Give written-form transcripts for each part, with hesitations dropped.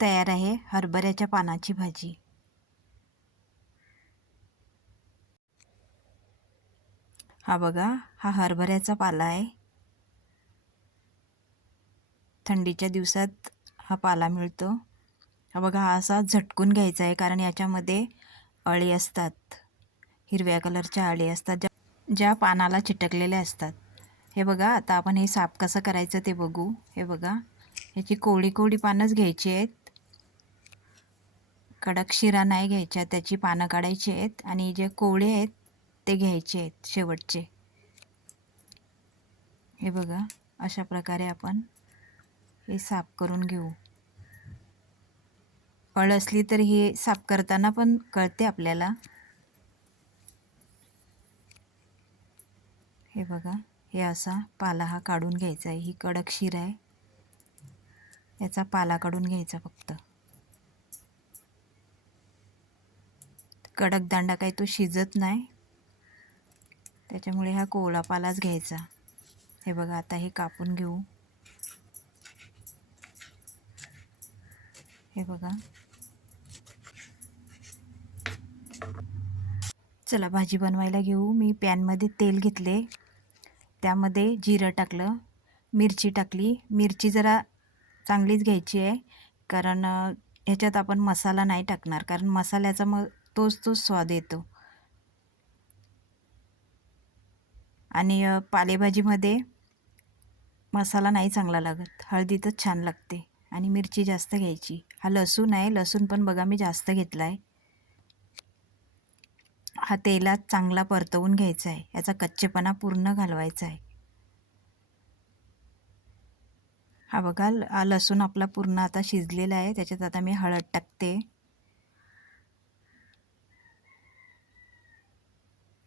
तयार आहे हरभऱ्याच्या पानाची भाजी. हा बघा, हा हरभऱ्याचा पाला आहे. थंडीच्या दिवसात हा पाला मिळतो. हा बघा, हा असा झटकून घ्यायचा आहे कारण याच्यामध्ये अळी असतात, हिरव्या कलरच्या अळी असतात ज्या पानाला चिटकलेल्या असतात. हे बघा, आता आपण हे साफ कसं करायचं ते बघू. हे बघा, ह्याची कोवळी कोवळी पानंच घ्यायची आहेत, कडक शिरा नाही घ्यायच्या. त्याची पानं काढायची आहेत आणि जे कोवळे आहेत ते घ्यायचे आहेत शेवटचे. हे बघा, अशा प्रकारे आपण हे साफ करून घेऊ. अळ असली तर हे साफ करताना पण कळते आपल्याला. हे बघा, हे असा पाला हा काढून घ्यायचा आहे. ही कडक शिरा आहे, याचा पाला काढून घ्यायचा फक्त. कडक दांडा काही तो शिजत नाही, त्याच्यामुळे हा कोवळा पालाच घ्यायचा. हे बघा, आता हे कापून घेऊ. हे बघा, चला भाजी बनवायला घेऊ. मी पॅनमध्ये तेल घेतले, त्यामध्ये जिरं टाकलं, मिरची टाकली. मिरची जरा चांगलीच घ्यायची आहे कारण ह्याच्यात आपण मसाला नाही टाकणार, कारण मसाल्याचा मग तोच स्वाद येतो. आणि पालेभाजीमध्ये मसाला नाही चांगला लागत, हळदीतच छान लागते. आणि मिरची जास्त घ्यायची. हा लसूण आहे, लसूण पण बघा मी जास्त घेतला आहे. हा तेलात चांगला परतवून घ्यायचा आहे, याचा कच्चेपणा पूर्ण घालवायचा आहे. हा बघा, लसूण आपला पूर्ण आता शिजलेला आहे. त्याच्यात आता मी हळद टाकते.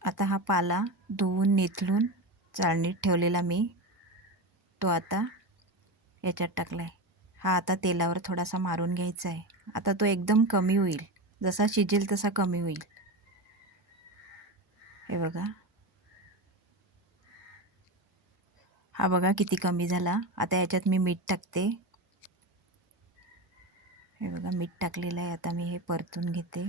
आता हा पाला धुवून निथळून चाळणीत ठेवलेला मी, तो आता याच्यात टाकला आहे. हा आता तेलावर थोडासा मारून घ्यायचा आहे. आता तो एकदम कमी होईल, जसा शिजेल तसा कमी होईल. हे बघा, हा बघा किती कमी झाला. आता याच्यात मी मीठ टाकते. हे बघा, मीठ टाकलेलं आहे. आता मी हे परतून घेते.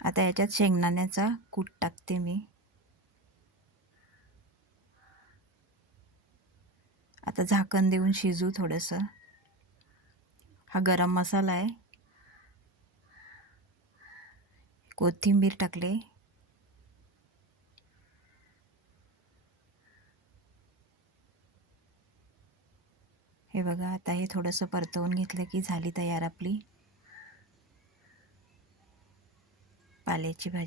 आता याच्यात शेंगदाण्याचा कूट टाकते मी. आता झाकण देऊन शिजू थोडंसं. हा गरम मसाला आहे, कोथिंबीर टाकले. हे बघा, आता हे थोडंसं परतवून घेतलं की झाली तयार आपली पाल्याची भाजी.